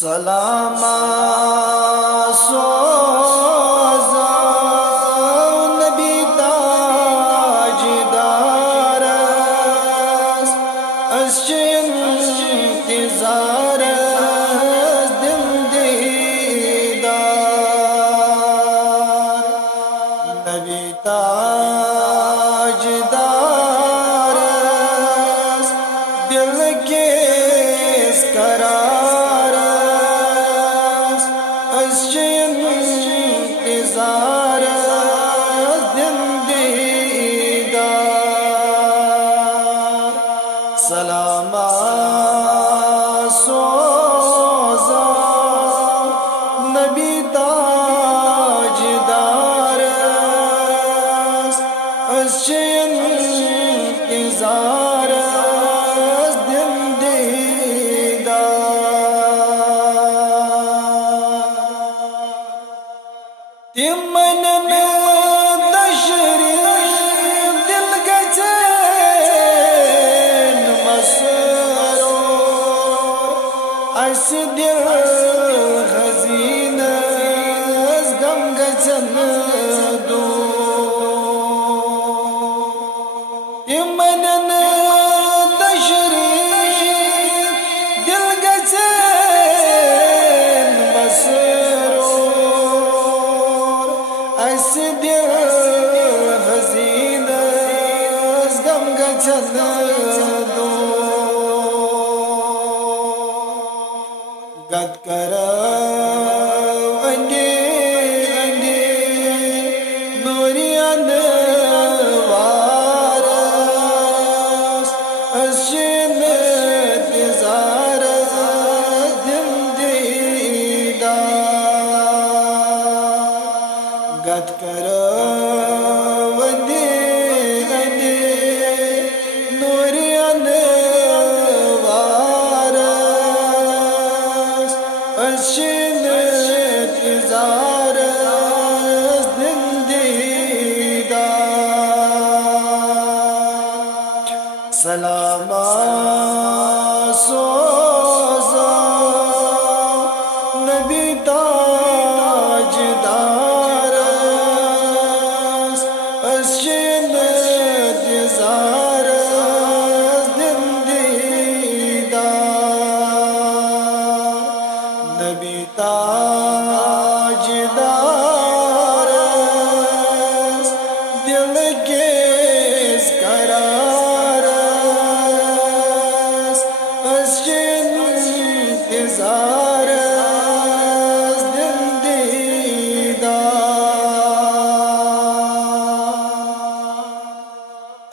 سلام سوزا نبی تاجدار اس انتظار دل دیدار نبی تاجدار دل کے قرار انتظار دل دیدار سلام سوزا نبی تاجدار انتظار دل دیدار تمن تشریف دل گچن مسرور اس دل حزین از غم گچن دور تمن تشریف دل گچن مسرور اس دل حزین از غم گچن گد کر انگے انگے نوریان وارس اسن انتظار دل دیدار گد کر وندے انگے نوریان وارس اسن انتظار دل دیدار سلام سوزا نبی تاجدار اسن انتظار دل دیدار نبی تاجدار دل کے قرار انتظار دل دیدار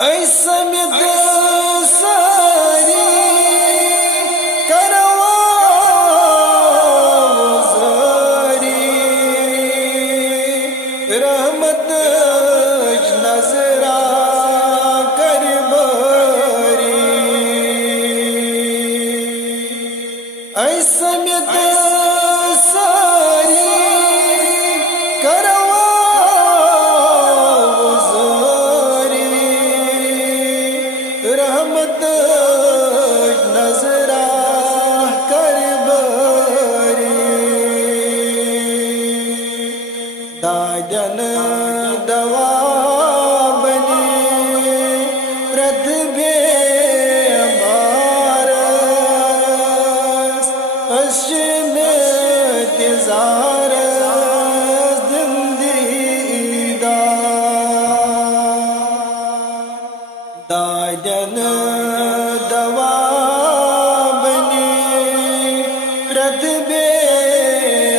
ایسا مد ساری کروا وزاری رحمت نظرہ کر باری ایسا مد ساری کروا وزاری رحمت نظرہ کر باری داجن دوا بنی رد بے امارس اسن انتظار دل دیدار داجن دوا بنی رد بے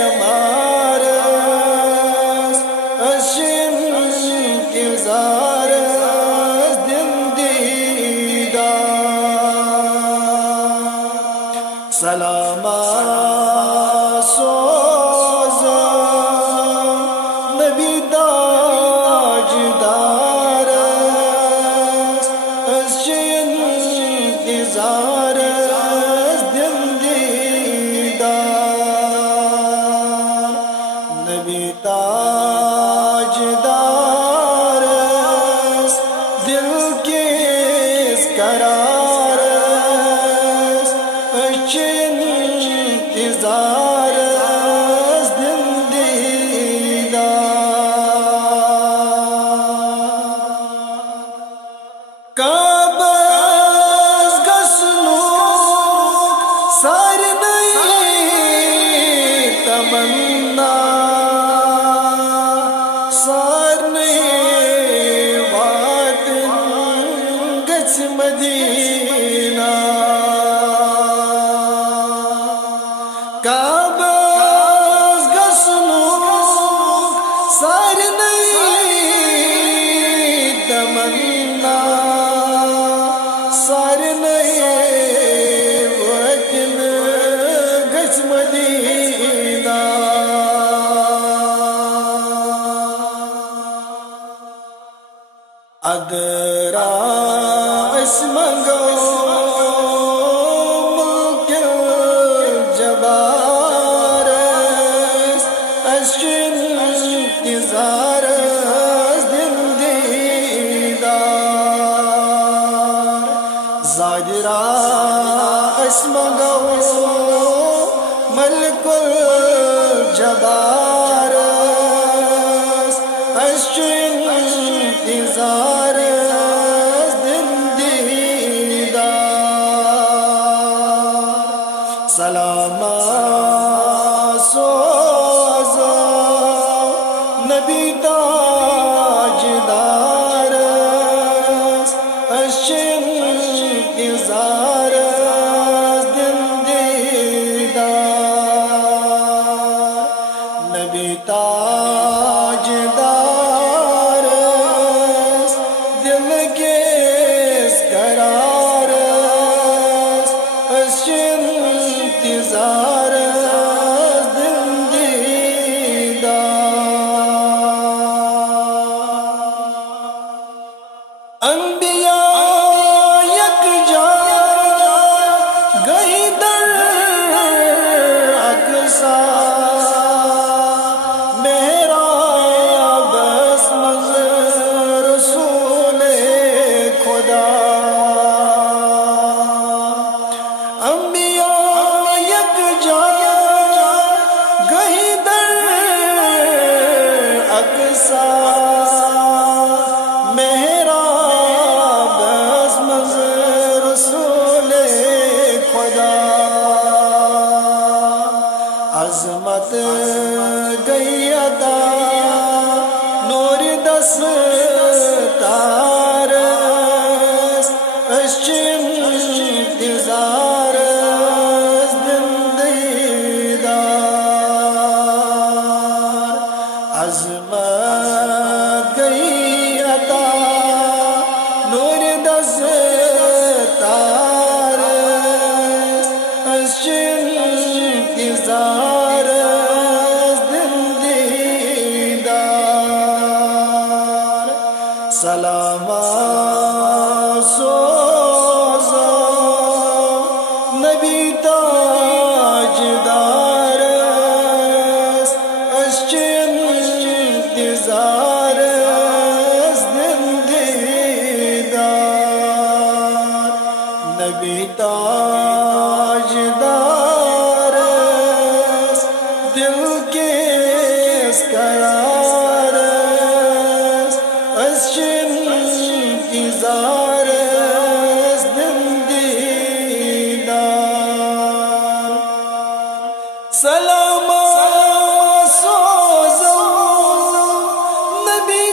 امارس اسن انتظار دل دیدار سلام سوزا نبی تاجدار اسن انتظار دل دیدار نبی تاجدار دل کے قرار قدرا اسمگو ملک الجبار اشن انتظار دیدار زاجرا اسمگو ملک الجبار اشن انتظار سلام سوزا نبی تاجدار اشن انتظار دیدار نبی تاجدار دل کے قرار اشن انتظار انبیاء یکجا گئی در اقصا محراب اسمز رسول خدا انبیاء یکجا گئی در اقصا عظمت گئی عطا نور دستار اشن انتظار دیدار عظمت گئی عطا نور دستار اشن انتظار سلام سوزا نبی تاجدار اشن انتظار دیدار نبی تاجدار دل کے قرار اشن انتظار دیدار سلام سوزا نبی